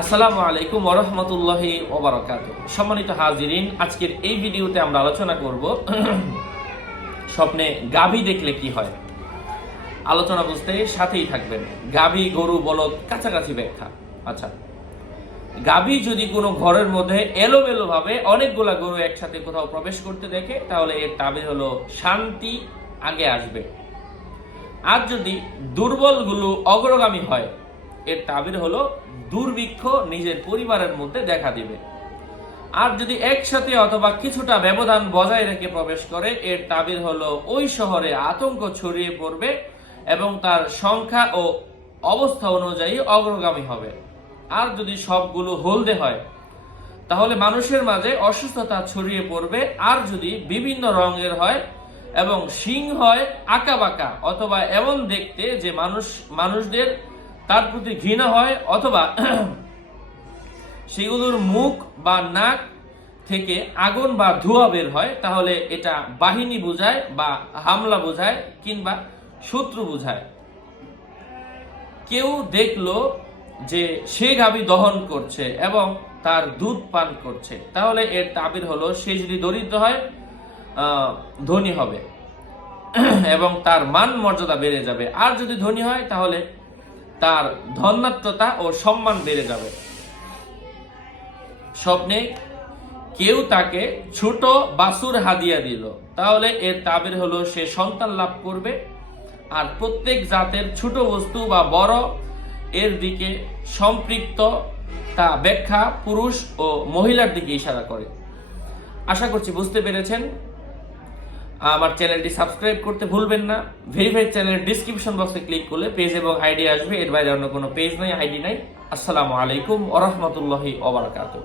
আসসালামু আলাইকুম ওরহমতুল্লাহি ওবরাকাত সম্মানিত হাজিরিন, আজকের এই ভিডিওতে আমরা আলোচনা করব স্বপ্নে গাভী দেখলে কি হয়? আলোচনা বুঝতে সাথেই থাকবেন। গাভী, গরু, বলদ, কাছাকাছি ব্যাখ্যা। আচ্ছা গাভী যদি কোনো ঘরের মধ্যে এলোমেলো ভাবে অনেকগুলা গরু একসাথে কোথাও প্রবেশ করতে দেখে, তাহলে এর তাবির হলো শান্তি আগে আসবে। আর যদি দুর্বলগুলো অগ্রগামী হয় এর তাবির হলো দুর্ভিক্ষ নিজের পরিবারের মধ্যে দেখা দিবে। আর যদি একসাথে অথবা কিছুটা ব্যবধান বজায় রেখে প্রবেশ করে, এর তাবির হলো ওই শহরে আতঙ্ক ছড়িয়ে পড়বে এবং তার সংখ্যা ও অবস্থা অনুযায়ী অগ্রগামী হবে। আর যদি সবগুলো হলদে হয়, তাহলে মানুষের মাঝে অসুস্থতা ছড়িয়ে পড়বে। আর যদি বিভিন্ন রঙের হয় এবং শিং হয় আঁকা বাঁকা, অথবা এমন দেখতে যে মানুষ মানুষদের তার প্রতি ঘৃণা হয় অথবা সেগুলোর মুখ বা নাক থেকে আগুন বা ধোঁয়া বের হয়, তাহলে এটা বাহিনী বোঝায় বা হামলা বোঝায় কিংবা শত্রু বোঝায়। কেউ দেখল যে সে গাভী দহন করছে এবং তার দুধ পান করছে, তাহলে এর তাবির হলো, সে যদি দরিদ্র হয় ধনী হবে। এবং তার মান মর্যাদা বেড়ে যাবে। আর যদি ধনী হয়, তাহলে তার ধন্যাত্মতা ও সম্মান বেড়ে যাবে। স্বপ্নে কেউ তাকে ছোট বাসুর হাদিয়া দিল। তাহলে এর তাবের হলো সে সন্তান লাভ করবে আর প্রত্যেক জাতের ছোট বস্তু বা বড় এর দিকে সম্পৃক্ত তা ব্যাখ্যা পুরুষ ও মহিলার দিকে ইশারা করে। আশা করছি বুঝতে পেরেছেন। আমার চ্যানেলটি সাবস্ক্রাইব করতে ভুলবেন না। ভেরিফাইড চ্যানেলের ডিসক্রিপশন বক্সে ক্লিক করলে পেজ এবং আইডি আসবে। এর বাইরে অন্য কোনো পেজ নাই আইডি নাই। আসসালামু আলাইকুম ওরহমতুল্লাহি ওবরাকাতুহ